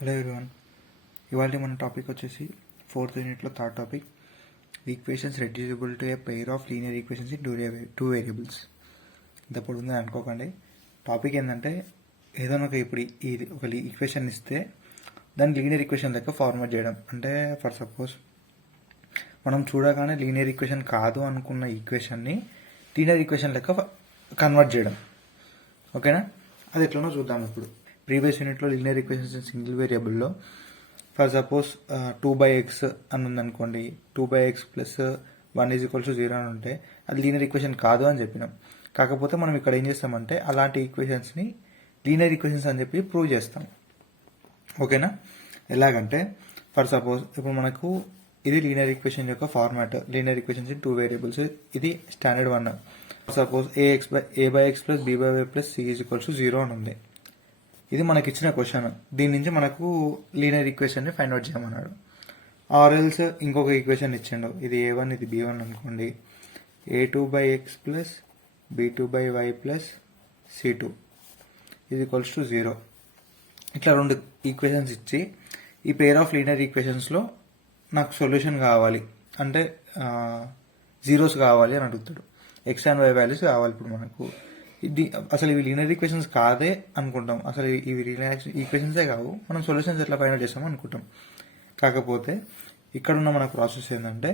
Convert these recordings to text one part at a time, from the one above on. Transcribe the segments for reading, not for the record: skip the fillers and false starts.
Hello everyone, ఇవాళ మన topic వచ్చేసి 4th యూనిట్లో third topic, equations reducible to a pair of linear equations in two variables. ఇంత పొడుగుందని అనుకోకండి. టాపిక్ ఏంటంటే ఏదైనా ఇప్పుడు ఒక ఈక్వేషన్ ఇస్తే దాన్ని లీనియర్ ఈక్వేషన్ లెక్క ఫార్మాట్ చేయడం. అంటే ఫర్ సపోజ్ మనం చూడగానే లీనియర్ ఈక్వేషన్ కాదు అనుకున్న ఈక్వేషన్ని లీనియర్ ఈక్వేషన్ లెక్క కన్వర్ట్ చేయడం. ఓకేనా? అది ఎట్లనో చూద్దాం. ఇప్పుడు ప్రీవియస్ యూనిట్లో లీనియర్ ఈక్వేషన్స్ సింగిల్ వేరియబుల్లో ఫర్ సపోజ్ 2/x అని ఉందనుకోండి, 2/x + 1 = 0 అని ఉంటే అది లీనియర్ ఈక్వేషన్ కాదు అని చెప్పినాం. కాకపోతే మనం ఇక్కడ ఏం చేస్తామంటే అలాంటి ఈక్వేషన్స్ని లీనియర్ ఈక్వేషన్స్ అని చెప్పి ప్రూవ్ చేస్తాం. ఓకేనా? ఎలాగంటే ఫర్ సపోజ్ ఇప్పుడు మనకు ఇది లీనియర్ ఈక్వేషన్ యొక్క format, linear equations in 2 variables. ఇది standard 1. Suppose a/x + b/y + c = 0 అని ఉంది. ఇది మనకి ఇచ్చిన క్వశ్చన్. దీని నుంచి మనకు లీనియర్ ఈక్వేషన్ని ఫైండ్ అవుట్ చేయమన్నాడు. ఆర్ఎల్స్ ఇంకొక ఈక్వేషన్ ఇచ్చిండు. ఇది a1, ఇది b1 అనుకోండి. a2/x + b2/y + c2 = 0. ఇట్లా రెండు ఈక్వేషన్స్ ఇచ్చి ఈ పెయిర్ ఆఫ్ లీనియర్ ఈక్వేషన్స్లో నాకు సొల్యూషన్ కావాలి అంటే జీరోస్ కావాలి అని అడుగుతాడు. x అండ్ y వాల్యూస్ కావాలి. ఇప్పుడు మనకు ఇది అసలు ఇవి లీనియర్ ఈక్వేషన్స్ కాదే అనుకుంటాం. అసలు ఇవి లీనియర్ ఈక్వేషన్సే కావు. మనం సొల్యూషన్స్ ఎట్లా ఫైండ్ అవుట్ చేస్తాం అనుకుంటాం. కాకపోతే ఇక్కడున్న మన ప్రాసెస్ ఏంటంటే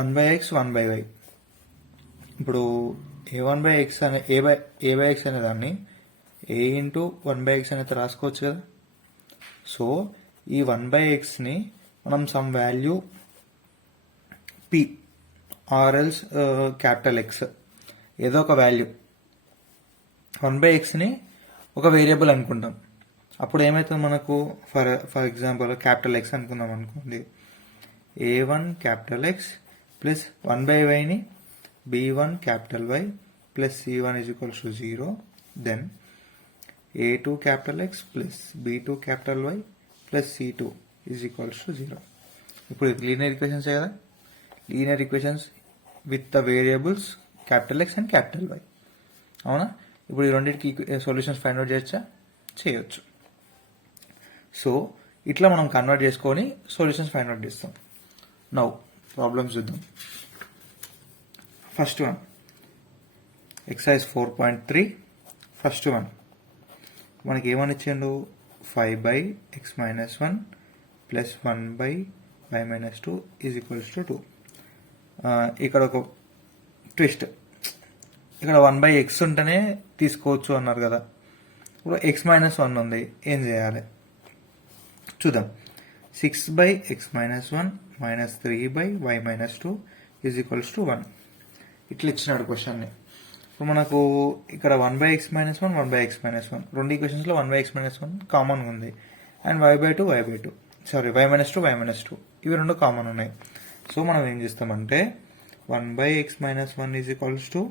1/x 1/y. ఇప్పుడు a1/x అనే a/x అనే దాన్ని a × 1/x అనేది రాసుకోవచ్చు కదా. సో ఈ 1/xని మనం సమ్ వాల్యూ p ఆర్ఎల్స్ క్యాపిటల్ X ఏదో ఒక వాల్యూ 1/xని ఒక వేరియబుల్ అనుకుంటాం. అప్పుడు ఏమవుతుంది మనకు, ఫర్ ఎగ్జాంపుల్ క్యాపిటల్ X అనుకుందాం అనుకోండి. a1 క్యాపిటల్ X + 1/yని b1 capital Y + c1 = 0. Then a2 capital X + b2 capital Y + c2 = 0. ఇప్పుడు లీనియర్ ఈక్వేషన్స్ కదా, linear equations with the variables capital X and capital Y. అవునా? ఇప్పుడు ఈ రెండింటికి solutions find out చేయొచ్చు. సో ఇట్లా మనం కన్వర్ట్ చేసుకొని సొల్యూషన్స్ ఫైండ్ అవుట్ చేస్తాం. నౌ ప్రాబ్లమ్స్ చూద్దాం. First one, exercise 4.3. First one మనకి ఏమని ఇచ్చిండు, 5/x - 1 + 1/y - 2 = 2. ఇక్కడ ఒక ట్విస్ట్, ఇక్కడ 1/x ఉంటేనే తీసుకోవచ్చు అన్నారు కదా. ఇప్పుడు x - 1 ఉంది, ఏం చేయాలి చూద్దాం. 6/x - 1 - 3/y - 2 = 1. ఇట్లా ఇచ్చినాడు క్వశ్చన్ని. ఇప్పుడు మనకు ఇక్కడ 1/x - 1 1/x - 1 రెండు ఈక్వేషన్స్లో 1/x - 1 కామన్ ఉంది. అండ్ y/2 y/ y - 2 ఇవి రెండు కామన్ ఉన్నాయి. సో మనం ఏం చేస్తామంటే 1/x - 1 =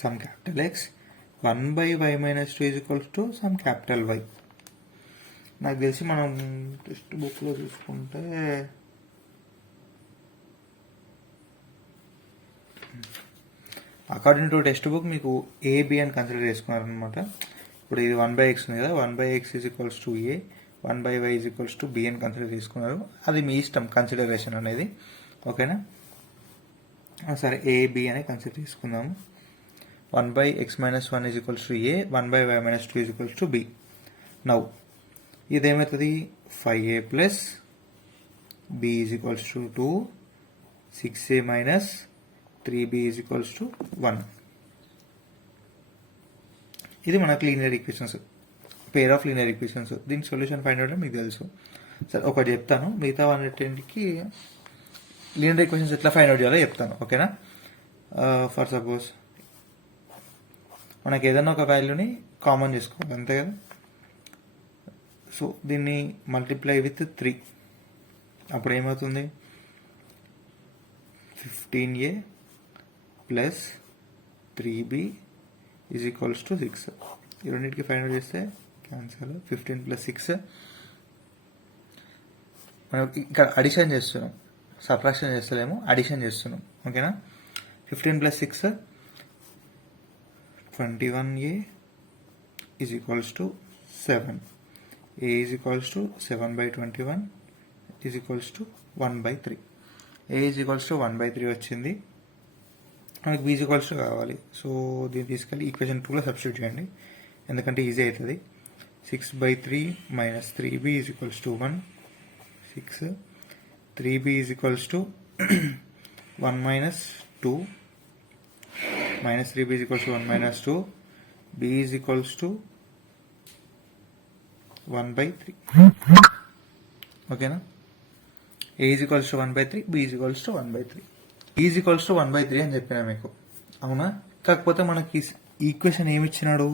some capital X, 1/y - 2 = some capital Y. నాకు తెలిసి మనం టెక్స్ట్ బుక్లో చూసుకుంటే అకార్డింగ్ టు టెక్స్ట్ బుక్ మీకు AB అని కన్సిడర్ చేసుకున్నారనమాట. ఇప్పుడు ఇది 1/x ఉంది కదా, 1/x = A, 1/y = B అని కన్సిడర్ చేసుకున్నారు. అది మీ ఇష్టం కన్సిడరేషన్ అనేది. ఓకేనా? సరే, AB అని కన్సిడర్ చేసుకుందాము. 1/x - 1 = A, 1/y - 2 = B. Now ఇదేమవుతుంది, 5A + B = 2, 6A - 3B = 1. ఇది మనకు linear equations, pair of linear equations. దీనికి సొల్యూషన్ ఫైండ్ అవుట్ మీకు తెలుసు. సరే, ఒకటి చెప్తాను, మిగతా అన్నిటికి లీనియర్ ఈక్వేషన్స్ ఎట్లా ఫైండ్ అవుట్ చేయాలో చెప్తాను. ఓకేనా? ఫర్ సపోజ్ మనకి ఏదైనా ఒక వాల్యూని కామన్ చేసుకోవాలి, అంతే కదా. సో దీన్ని మల్టిప్లై విత్ 3, అప్పుడు ఏమవుతుంది, 15A + 3B = 6. ఈ రెండింటికి ఫైండ్ అవుట్ చేస్తే క్యాన్సల్. 15 + 6 మనం ఇక్కడ అడిషన్ చేస్తున్నాం, సబ్ట్రాక్షన్ చేస్తలేము, అడిషన్ చేస్తున్నాం. ఓకేనా? 15 + 6 21A = 7. A is equals to 7/21 is equals to 1/3. A is equals to 1/3 వచ్చింది. మనకి B is equals to కావాలి. సో దీన్ని తీసుకెళ్ళి ఈక్వేషన్ 2లో సబ్స్టిట్యూట్ చేయండి, ఎందుకంటే ఈజీ అవుతుంది. 6/3 minus 3B is equals to 1. 6. 3B is equals to 1 minus 2. Minus 3B is equals to 1 minus 2. B is equals to 1/3. ఓకేనా? A is equals to 1/3, B is equals to 1/3. E is equals to 1/3 అని చెప్పినా మీకు, అవునా? కాకపోతే మనకి equation ఏమి ఇచ్చినాడు,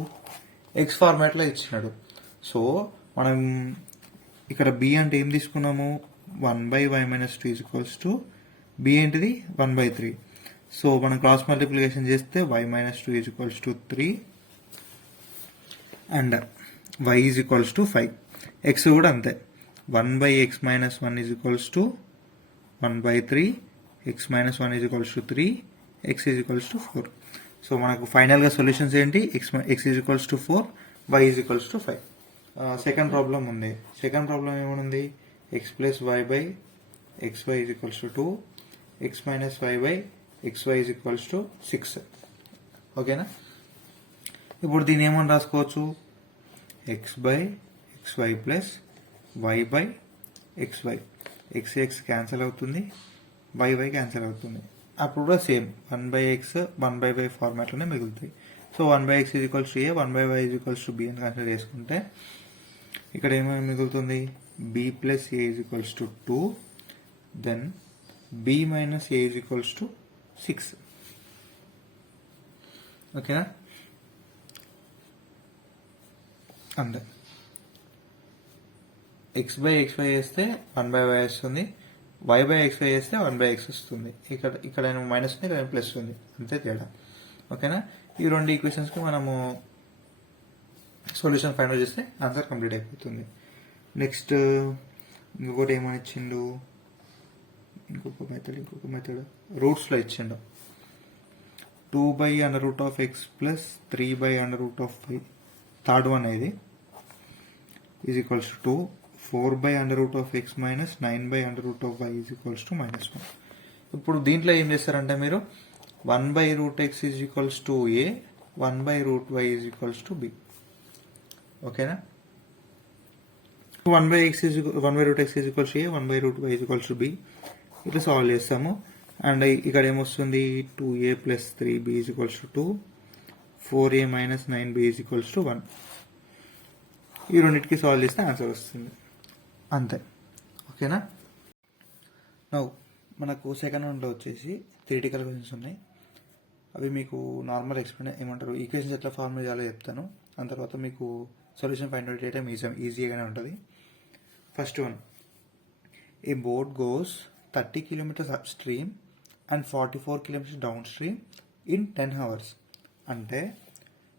X ఫార్మాట్లో ఇచ్చినాడు. సో మనం ఇక్కడ B అంటే ఏం తీసుకున్నాము, 1/y minus 2 is equals to B ఏంటిది 1/3. సో మనం క్రాస్ మల్టిప్లికేషన్ చేస్తే y minus 2 is equals to 3 and y is equals to 5. x కూడా అంతే, 1/x minus 1 is equals to 1/3, x minus 1 is equals to 3, x is equals to 4. So మనకు ఫైనల్గా solutions ఏంటి, x is equals to 4, y is equals to 5. Second problem ఉంది. Second problem ఏమనుంది, x plus y by xy is equals to 2, x minus y by xy is equals to 6. ఓకేనా? ఇప్పుడు దీన్ని ఏమని రాసుకోవచ్చు, x by xy plus y by xy. x cancel అవుతుంది, y cancel అవుతుంది. అప్పుడు కూడా సేమ్ 1/x 1/y ఫార్మాట్లోనే మిగులుతాయి. So 1/x is equals to a, 1/y is equals to b అని కన్సిడర్ చేసుకుంటే ఇక్కడ ఏమైనా మిగులుతుంది, b plus a is equals to 2, then b minus a is equals to 6. ఓకేనా? అంతే. x by xy వేస్తే 1/y వస్తుంది, y by xy వేస్తే 1/x వస్తుంది. ఇక్కడ మైనస్ ఉంది, ఇక్కడ ప్లస్ ఉంది, అంతే తేడా. ఓకేనా? ఈ రెండు ఈక్వేషన్స్కి మనము సొల్యూషన్ ఫైండ్ అవుట్ చేస్తే ఆన్సర్ కంప్లీట్ అయిపోతుంది. నెక్స్ట్ ఇంకొకటి ఏమని ఇచ్చిండు, ఇంకొక మెథడ్ రూట్స్లో ఇచ్చిండు. 2/√(x) plus 3/√(y), third one ఇది is equals to 2. 4/√(x minus 9/√(y) is equals to -1. ఇప్పుడు దీంట్లో ఏం చేస్తారంటే మీరు 1/√(x is equals to a, 1/√y is equals to b. ఓకేనా? 1/√x is equals to a, 1/√y is equals to b. ఇట్లా solve చేస్తాము. And ఇక్కడ ఏమొస్తుంది, 2a plus 3b is equals to 2, 4a minus 9b is equals to 1. ఈ రెండింటికి solve చేస్తే answer వస్తుంది, అంతే. ఓకేనా? నౌ మనకు సెకండ్ వన్లో వచ్చేసి థియరిటికల్ క్వశ్చన్స్ ఉన్నాయి. అవి మీకు నార్మల్ ఏమంటారు ఈక్వేషన్స్ ఎట్లా ఫార్ములా చేయాలో చెప్తాను. దాని తర్వాత మీకు సొల్యూషన్ ఫైండ్ అవుట్ చేయడం ఈజీగానే ఉంటుంది. First one, a boat goes 30 kilometers upstream and 44 kilometers downstream in 10 hours. అంటే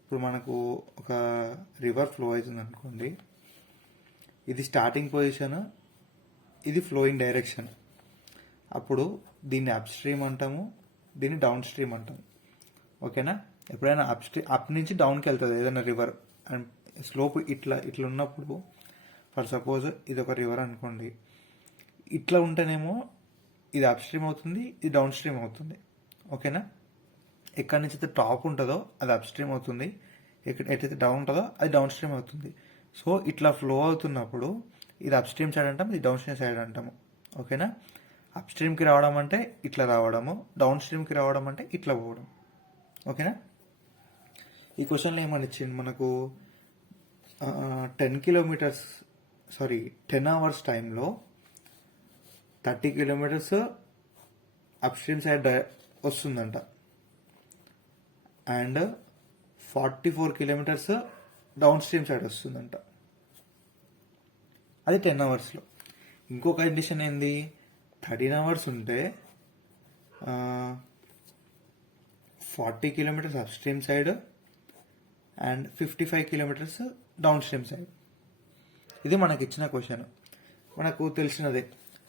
ఇప్పుడు మనకు ఒక రివర్ ఫ్లో అవుతుంది అనుకోండి, ఇది స్టార్టింగ్ పొజిషన్, ఇది ఫ్లోయింగ్ డైరెక్షన్. అప్పుడు దీన్ని అప్ స్ట్రీమ్ అంటాము, దీన్ని డౌన్ స్ట్రీమ్ అంటాము. ఓకేనా? ఎప్పుడైనా అప్ నుంచి డౌన్కి వెళ్తుంది ఏదైనా రివర్, అండ్ స్లోప్ ఇట్లా ఉన్నప్పుడు, ఫర్ సపోజ్ ఇది ఒక రివర్ అనుకోండి, ఇట్లా ఉంటేనేమో ఇది అప్ స్ట్రీమ్ అవుతుంది, ఇది డౌన్ స్ట్రీమ్ అవుతుంది. ఓకేనా? ఎక్కడి నుంచి అయితే టాప్ ఉంటుందో అది అప్ స్ట్రీమ్ అవుతుంది, ఎక్కడైతే డౌన్ ఉంటుందో అది డౌన్ స్ట్రీమ్ అవుతుంది. సో ఇట్లా ఫ్లో అవుతున్నప్పుడు ఇది అప్ స్ట్రీమ్ సైడ్ అంటాం, ఇది డౌన్ స్ట్రీమ్ సైడ్ అంటాము. ఓకేనా? అప్ స్ట్రీమ్కి రావడం అంటే ఇట్లా రావడము, డౌన్ స్ట్రీమ్కి రావడం అంటే ఇట్లా పోవడం. ఓకేనా? ఈ క్వశ్చన్లో ఏమని ఇచ్చింది మనకు, 10 hours టైంలో 30 kilometers అప్ స్ట్రీమ్ సైడ్ వస్తుందంట, and 44 kilometers down stream side వస్తుందంట. అది 10 hours. ఇంకో కండిషన్ ఏంది, 13 hours ఉంటే 40 kilometers up stream side and 55 kilometers down stream side. ఇది మనకి ఇచ్చిన క్వశ్చన్. మనకు తెలిసినదే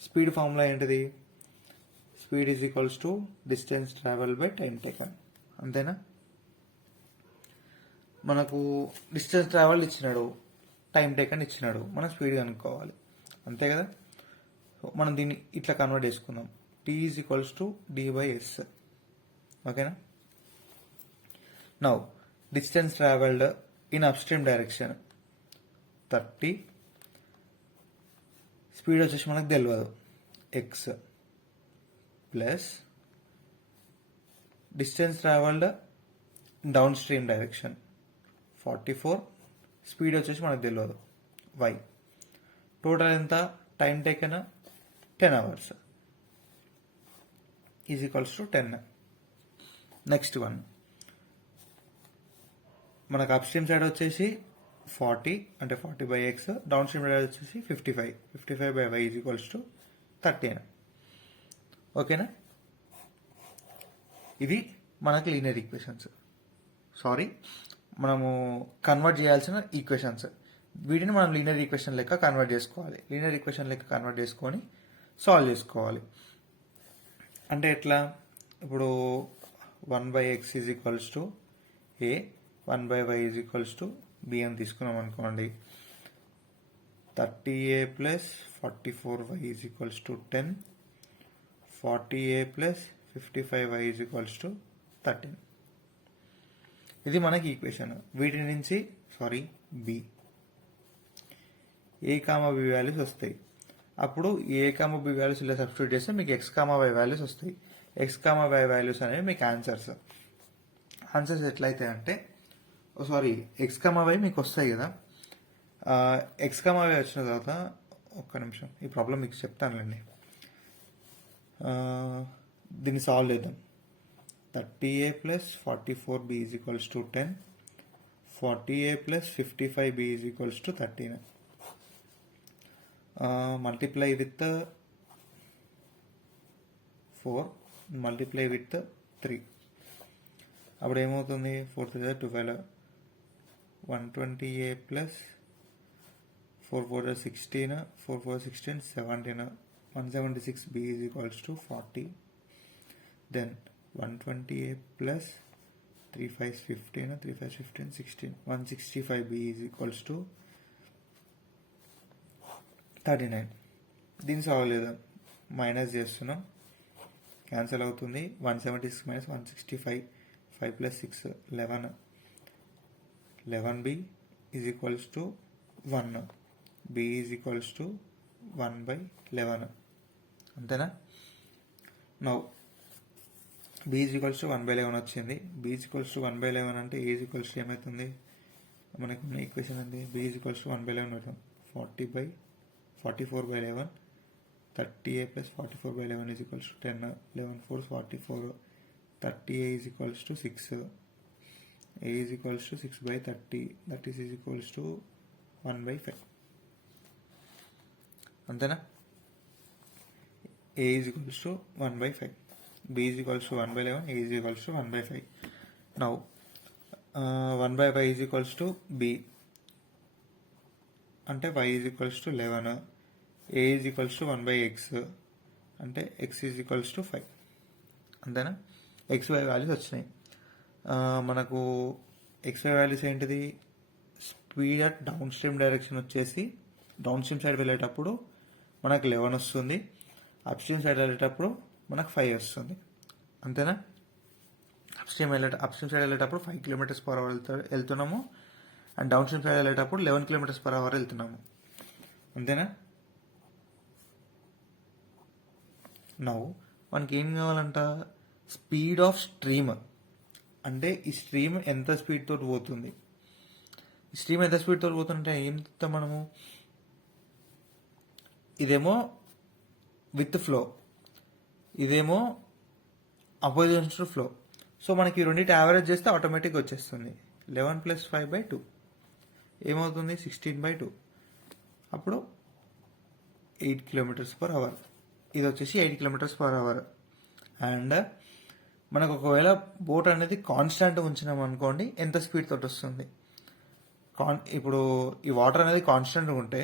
స్పీడ్ ఫార్ములా ఏంటిది, speed is equals to distance travel by time taken. అంతేనా? మనకు డిస్టెన్స్ ట్రావెల్ ఇచ్చినాడు టైం టేకన్ ఇచ్చినాడు, మనం స్పీడ్ కనుక్కోవాలి, అంతే కదా. సో మనం దీన్ని ఇట్లా కన్వర్ట్ చేసుకుందాం, T is equals to d/s. ఓకేనా. Now distance travelled in upstream direction 30, speed వచ్చేసి మనకు తెలియదు x, plus distance travelled down stream direction 44, speed వచ్చేసి మనకు తెలియదు y. టోటల్ ఎంత, time taken 10 hours is equals to 10. Next one, మనకు అప్ స్ట్రీమ్ సైడ్ వచ్చేసి 40, అంటే 40/x, డౌన్ స్ట్రీమ్ సైడ్ వచ్చేసి 55/y ఈజ్ ఈక్వల్స్ టు 13. ఓకేనా. ఇవి మనకు లీనియర్ ఈక్వేషన్స్, మనము కన్వర్ట్ చేయాల్సిన ఈక్వేషన్స్. వీటిని మనం లీనియర్ ఈక్వేషన్ లెక్క కన్వర్ట్ చేసుకోవాలి. లీనియర్ ఈక్వేషన్ లెక్క కన్వర్ట్ చేసుకొని సాల్వ్ చేసుకోవాలి. అంటే ఎట్లా, ఇప్పుడు 1/x is equals to a, 1/y is equals to b అని తీసుకున్నాం అనుకోండి. 30a plus 44y is equals to 10, 40a plus 55y is equals to 13. ఇది మనకి ఈక్వేషన్. వీటి నుంచి b, a, b వాల్యూస్ వస్తాయి. అప్పుడు a, b వాల్యూస్ ఇలా సబ్స్టిట్యూట్ చేస్తే మీకు x, y వాల్యూస్ వస్తాయి. x, y వాల్యూస్ అనేవి మీకు ఆన్సర్స్ ఎట్లయితే అంటే x, y మీకు వస్తాయి కదా. x, y వచ్చిన తర్వాత ఒక్క నిమిషం ఈ ప్రాబ్లం మీకు చెప్తానులేండి. దీన్ని సాల్వ్ చేద్దాం. 30a plus 44b is equals to 10, 40a plus 55b is equals to 13. Multiply with 4, multiply with 3, అప్పుడు ఏమవుతుంది, 4 3 12, 120a plus 4 4 16, 4 4 16 17, 176b is equals to 40. Then 120a plus 3 5 15, 3 5 15 16, 165b is equals to 39. దీన్ని solve లేదా minus చేస్తున్నాం, cancel అవుతుంది. 176 minus 165, 5 plus 6 11, 11b is equals to 1, b is equals to 1/11. అంతేనా. Now b is equals to 1/11 వచ్చింది. b is equals to 1/11 అంటే a is equals to ఏమవుతుంది, మనకు ఉన్న ఈక్వేషన్ అండి. b ఈజ్ ఈక్వల్స్ టు 1/11 పెడతాం, 44/11, 30a plus 44/11 is equals to 10, 11 4 44, 30a is equals to 6, a is equals to 6/30, that is equals to 1/5. అంతేనా. a is equals to 1/5, b is equals to 1/11, a is equals to 1/5. Now 1/5 is equals to b, అంటే y is equals to 11, a is equals to 1/x, అంటే x is equals to 5. అంతేనా. xy values వచ్చినాయి. మనకు xy values ఏంటిది, speed at down stream direction వచ్చేసి down stream side వెళ్ళేటప్పుడు మనకు 11 వస్తుంది, అప్ స్ట్రీమ్ సైడ్ వెళ్ళేటప్పుడు మనకు 5 వస్తుంది. అంతేనా. అప్ స్ట్రీమ్ సైడ్ వెళ్ళేటప్పుడు 5 km/h వెళ్తున్నాము, అండ్ డౌన్ స్ట్రీమ్ సైడ్ వెళ్ళేటప్పుడు 11 km/h వెళ్తున్నాము. అంతేనా. నౌ మనకి ఏం కావాలంట, స్పీడ్ ఆఫ్ స్ట్రీమ్, అంటే ఈ స్ట్రీమ్ ఎంత స్పీడ్ తోటి పోతుంది. ఈ స్ట్రీమ్ ఎంత స్పీడ్ తోటి పోతుంటే ఏం చెప్తాం మనము, ఇదేమో విత్ ఫ్లో, ఇదేమో అపోజిషన్ టు ఫ్లో. సో మనకి ఈ రెండింటి యావరేజ్ చేస్తే ఆటోమేటిక్గా వచ్చేస్తుంది. 11 + 5/2 ఏమవుతుంది, 16/2. అప్పుడు 8 km/h. ఇది వచ్చేసి 8 km/h. అండ్ మనకు ఒకవేళ బోట్ అనేది కాన్స్టాంట్ ఉంచినాం అనుకోండి, ఎంత స్పీడ్ తోటి వస్తుంది. ఇప్పుడు ఈ వాటర్ అనేది కాన్స్టెంట్ ఉంటే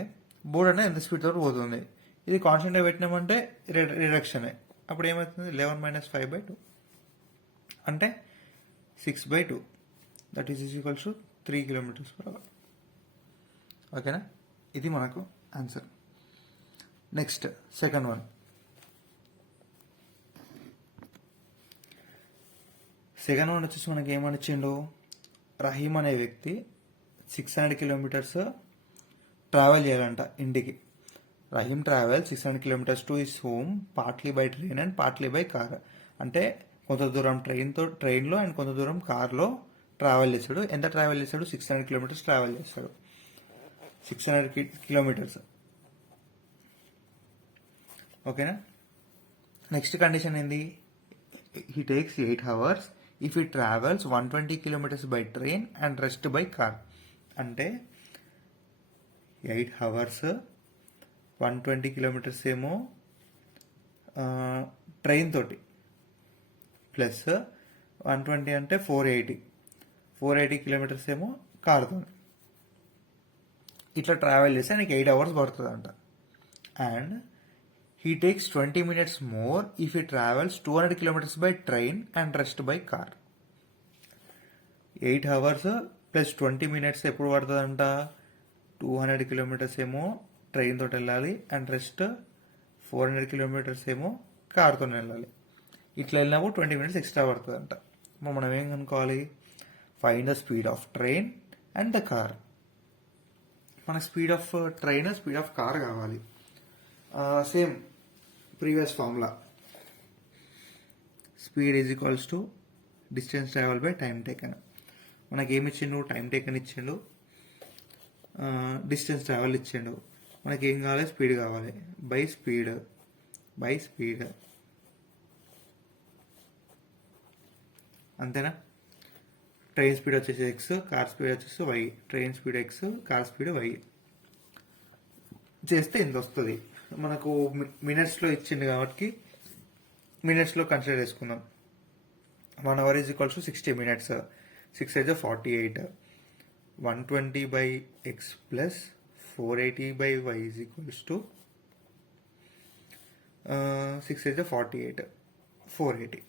బోట్ అనేది ఎంత స్పీడ్ తోటి పోతుంది. ఇది కాన్స్టెంట్ పెట్టినామంటే రిడక్షనే. అప్పుడు ఏమవుతుంది, 11 - 5/2 అంటే 6/2, that is equals to 3 km/h. ఓకేనా, ఇది మనకు answer. Next second one. Second one వచ్చేసి మనకి ఏమనిచ్చిండు, రహీం అనే వ్యక్తి 600 కిలోమీటర్స్ ట్రావెల్ చేయాలంట ఇంటికి. Rahim travel 600 kilometres to his home partly by train and partly by car. అంటే కొంత దూరం ట్రైన్లో అండ్ కొంత దూరం కార్లో ట్రావెల్ చేస్తాడు. ఎంత ట్రావెల్ చేస్తాడు? 600 కిలోమీటర్స్ ట్రావెల్ చేస్తాడు. 600 కిలోమీటర్స్. ఓకేనా. నెక్స్ట్ కండిషన్ ఏంది, he takes 8 hours if he travels 120 kilometres by train and rest by car. అంటే 8 hours 120 కిలోమీటర్స్ ఏమో ట్రైన్ తోటి, ప్లస్ 120 అంటే 480 కిలోమీటర్స్ ఏమో కార్తో. ఇట్లా ట్రావెల్ చేస్తే నీకు 8 hours పడుతుంది అంట. And he takes 20 minutes more if he travels 200 kilometers by train and rest by car. 8 hours plus 20 minutes ఎప్పుడు పడుతుందంట? 200 kilometers ఏమో ట్రైన్ తోటి వెళ్ళాలి అండ్ రెస్ట్ 400 kilometers ఏమో కార్తో వెళ్ళాలి. ఇట్లా వెళ్ళినప్పుడు 20 minutes ఎక్స్ట్రా పడుతుందంట. మనం ఏం కనుక్కోవాలి? Find the speed of train and the car. మనకు speed of train, speed of car కావాలి. Same previous formula, speed is equals to distance travel by time taken. మనకి ఏమి ఇచ్చిండు? టైం టేకన్ ఇచ్చిండు, డిస్టెన్స్ ట్రావెల్ ఇచ్చిండు. మనకి ఏం కావాలి? స్పీడ్ కావాలి. బై స్పీడ్ అంతేనా. ట్రైన్ స్పీడ్ వచ్చేసి ఎక్స్, కార్ స్పీడ్ వచ్చేసి y. Train speed x, car speed y చేస్తే ఇంత వస్తుంది. మనకు మినిట్స్లో ఇచ్చింది కాబట్టి మినిట్స్లో కన్సిడర్ చేసుకుందాం. 1 hour is equals to 60 minutes. 6 అయితే 48. 120 by x plus 480 by y is equals to 6 అయితే 48, 480.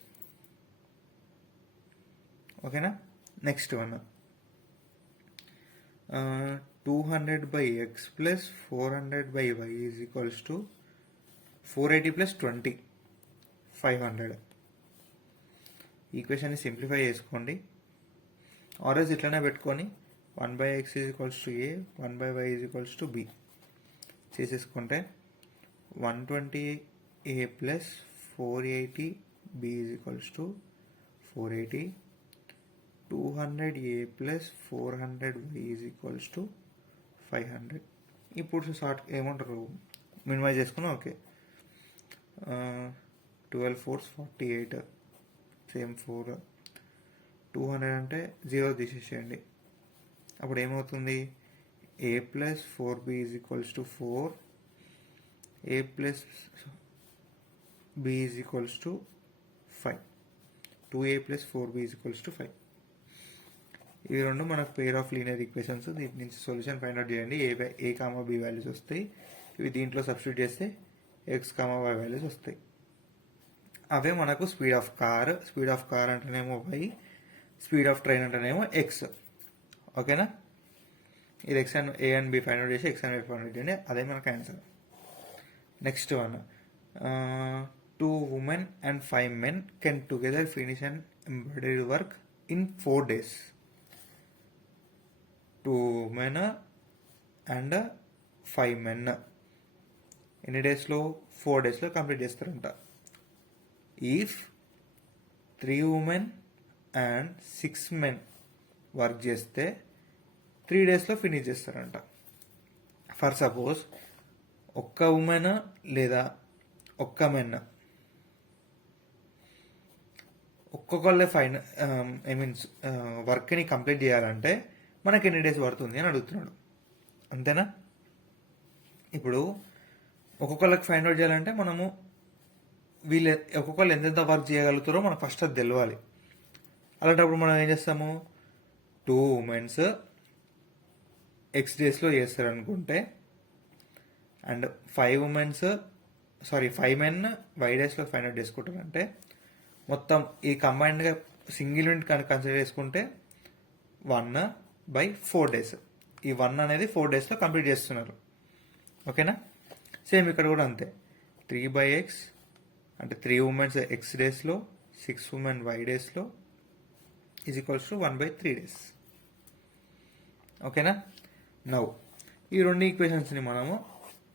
ఓకేనా. Next one, 200 by x plus 400 by y is equals to 480 plus 20, 500. ఈక్వేషన్ని సింప్లిఫై చేసుకోండి. ఆర్ఎస్ ఇట్లనే పెట్టుకొని 1 by x is equals to a, 1 by y is equals to b చేసేసుకుంటే 120a plus 480b is equals to 480. 200a plus 400y is equals to 500. ఇప్పుడు short ఏమంటారు, minimise చేసుకున్నాం. Okay, 12 4s 48, same 4. 200 అంటే 0 తీసేసేయండి. అప్పుడు ఏమవుతుంది? a plus 4b is equals to 4, a plus b is equals to 5, 2a plus 4b is equals to 5. ఇవి రెండు మనకు పెయిర్ ఆఫ్ లీనియర్ ఈక్వేషన్స్. దీని నుంచి సొల్యూషన్ ఫైండ్ అవుట్ చేయండి. ఏ కామా బి వాల్యూస్ వస్తాయి. ఇవి దీంట్లో సబ్స్టిట్యూట్ చేస్తే ఎక్స్ కామా వై వాల్యూస్ వస్తాయి. అవే మనకు speed of car. Speed of car అంటేనేమో వై, స్పీడ్ ఆఫ్ ట్రైన్ అంటేనేమో ఎక్స్. ఓకేనా. ఇది x and a and b find out చేసి x and y find out చేయండి. అదే మనకు answer. Next one, 2 women and 5 men can together finish an embroidery work in 4 days. 2 women and 5 men ఎన్ని డేస్లో? 4 daysలో complete చేస్తారంట. If 3 women and 6 men work చేస్తే 3 daysలో finish చేస్తారంట. For suppose ఒక్క women లేదా ఒక్క మెన్ ఒక్కొక్కళ్ళే వర్క్ని కంప్లీట్ చేయాలంటే మనకి ఎన్ని డేస్ పడుతుంది అని అడుగుతున్నాడు. అంతేనా. ఇప్పుడు ఒక్కొక్కళ్ళకి ఫైండ్ అవుట్ చేయాలంటే మనము ఒక్కొక్కళ్ళు ఎంతెంత వర్క్ చేయగలుగుతారో మనకు ఫస్ట్ అది తెలియాలి. అలాంటప్పుడు మనం ఏం చేస్తాము? 2 women ఎక్స్ డేస్లో చేస్తారనుకుంటే అండ్ 5 men వై డేస్లో ఫైండ్ అవుట్ చేసుకుంటారంటే మొత్తం ఈ కంబైన్డ్గా సింగిల్ యూనిట్ కనుక కన్సిడర్ చేసుకుంటే 1/4 days. ఈ 1 అనేది 4 డేస్లో కంప్లీట్ చేస్తున్నారు. ఓకేనా? సేమ్ ఇక్కడ కూడా అంతే. 3/x అంటే 3 ఉమెన్స్ x డేస్లో, 6 ఉమెన్ y డేస్లో ఈజ్ ఈక్వల్స్ టు 1/3 డేస్. ఓకేనా? నౌ ఈ రెండు ఈక్వేషన్స్ని మనము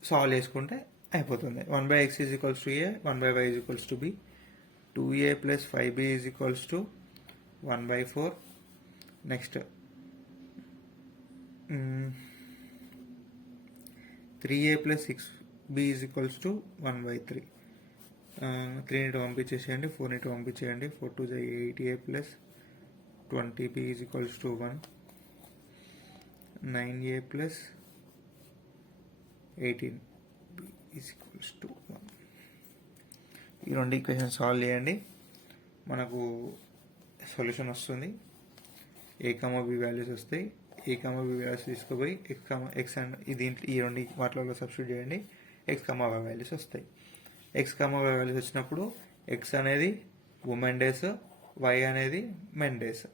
సాల్వ్ చేసుకుంటే అయిపోతుంది. 1/x is equals to a, 1/y is equals to b, 2a plus 5b is equals to 1/4. Next 3a plus 6b is equals to 1/3. 3 ఇటు పంపించేసేయండి, 4 ఇటు పంపించేయండి. 4 2 8a plus 20b is equals to 1, 9a plus 18b is equals to 1. ఈ రెండు equation solve చేయండి, మనకు solution వస్తుంది. a, b values వస్తాయి. a, b values తీసుకుపోయి x అండ్ దీంట్లో ఈ రెండు వాటిలో సబ్స్టిట్యూట్ చేయండి, x, y వాల్యూస్ వస్తాయి. x, y వాల్యూస్ వచ్చినప్పుడు x అనేది ఉమెన్ డేస్, y అనేది మెన్ డేస్.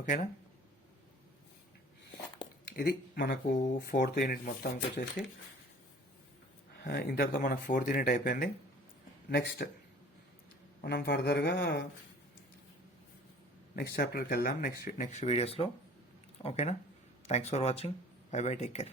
ఓకేనా? ఇది మనకు 4th యూనిట్ మొత్తానికి వచ్చేసి ఇంతటితో మన 4th యూనిట్ అయిపోయింది. నెక్స్ట్ మనం ఫర్దర్గా నెక్స్ట్ చాప్టర్కి వెళ్దాం నెక్స్ట్ వీడియోస్లో. ఓకేనా? Thanks for watching. By by, take care.